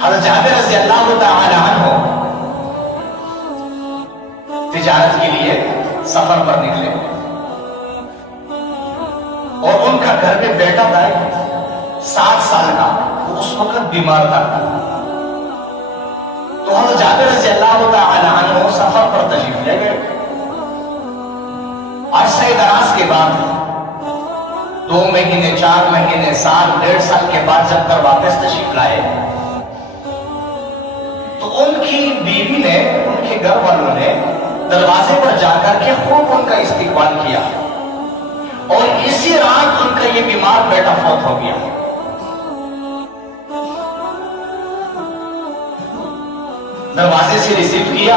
حضرت جابر رضی اللہ تعالی عنہ تجارت کے لیے سفر پر نکلے اور ان کا گھر میں بیٹا تھا 7 سال کا، وہ اس وقت بیمار تھا۔ تو حضرت جابر رضی اللہ تعالی عنہ سفر پر تشریف لے گئے۔ عرصہ دراز کے بعد 2 مہینے 4 مہینے سال 1.5 سال کے بعد جب کر واپس تشریف لائے تو ان کی بیوی نے، ان کے گھر والوں نے دروازے پر جا کر کے خوب ان کا استقبال کیا اور اسی رات ان کا یہ بیمار بیٹا فوت ہو گیا۔ دروازے سے ریسیو کیا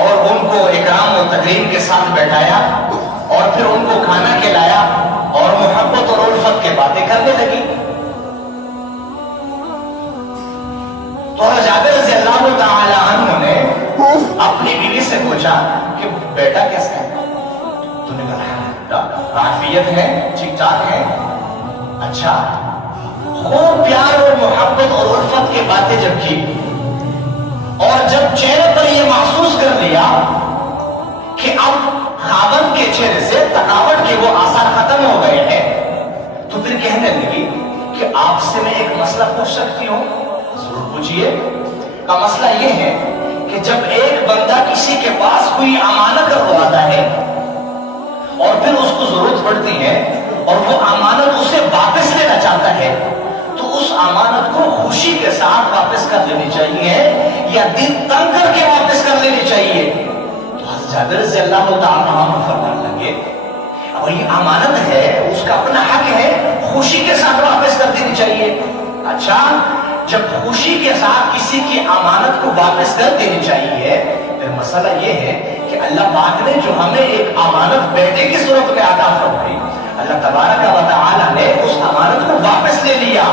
اور ان کو اکرام و تکریم کے ساتھ بیٹھایا اور پھر ان کو کھانا کھلایا اور محبت اور الفت کے باتیں کرنے لگی۔ تو حضرت جابر رضی اللہ تعالی عنہ نے اپنی بیوی سے پوچھا کہ بیٹا کیسا ہے؟ تو نے کہا عافیت ہے، ٹھیک ٹھاک ہے۔ اچھا، خوب پیار اور محبت اور الفت کی باتیں جب کی اور جب چہرے پر یہ محسوس کر لیا کہ اب خاوند کے چہرے سے تھکاوٹ کے وہ آثار ختم ہو گئے ہیں، تو پھر کہنے لگی کہ آپ سے میں ایک مسئلہ پوچھ سکتی ہوں؟ ضرور پوچھئے۔ کا مسئلہ یہ ہے کہ جب ایک بندہ کسی کے پاس کوئی امانت کرواتا ہے اور پھر اس کو ضرورت پڑتی ہے اور وہ امانت اسے واپس لینا چاہتا ہے تو اس امانت کو خوشی کے ساتھ واپس کر لینی چاہیے یا دل تنگ کر کے واپس کر لینی چاہیے؟ تو حضرت جابر رضی اللہ تعالیٰ عنہ فرمانے لگے اب یہ امانت ہے، اس کا اپنا حق ہے، خوشی کے ساتھ واپس کر دینی چاہیے۔ اچھا، جب خوشی کے ساتھ کسی کی امانت کو واپس کر دینی چاہیے، پھر مسئلہ یہ ہے کہ اللہ پاک نے جو ہمیں ایک امانت بیٹے کی صورت میں عطا فرمائی، اللہ تبارک و تعالی نے اس امانت کو واپس لے لیا۔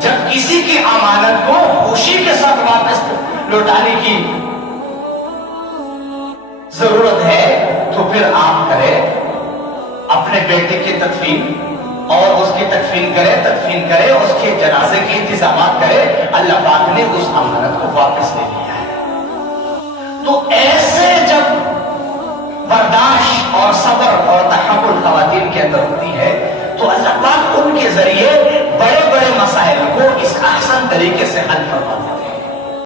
جب کسی کی امانت کو خوشی کے ساتھ واپس لوٹانے کی ضرورت ہے تو پھر آپ کریں، اپنے بیٹے کی تدفین اور اس کی تدفین کرے، اس کے جنازے کے انتظامات کرے۔ اللہ پاک نے اس امانت کو واپس لے لیا ہے۔ تو ایسے جب برداشت اور صبر اور تحمل خواتین کے اندر ہوتی ہے تو اللہ پاک ان کے ذریعے بڑے بڑے مسائل کو اس احسن طریقے سے حل فرماتا ہے۔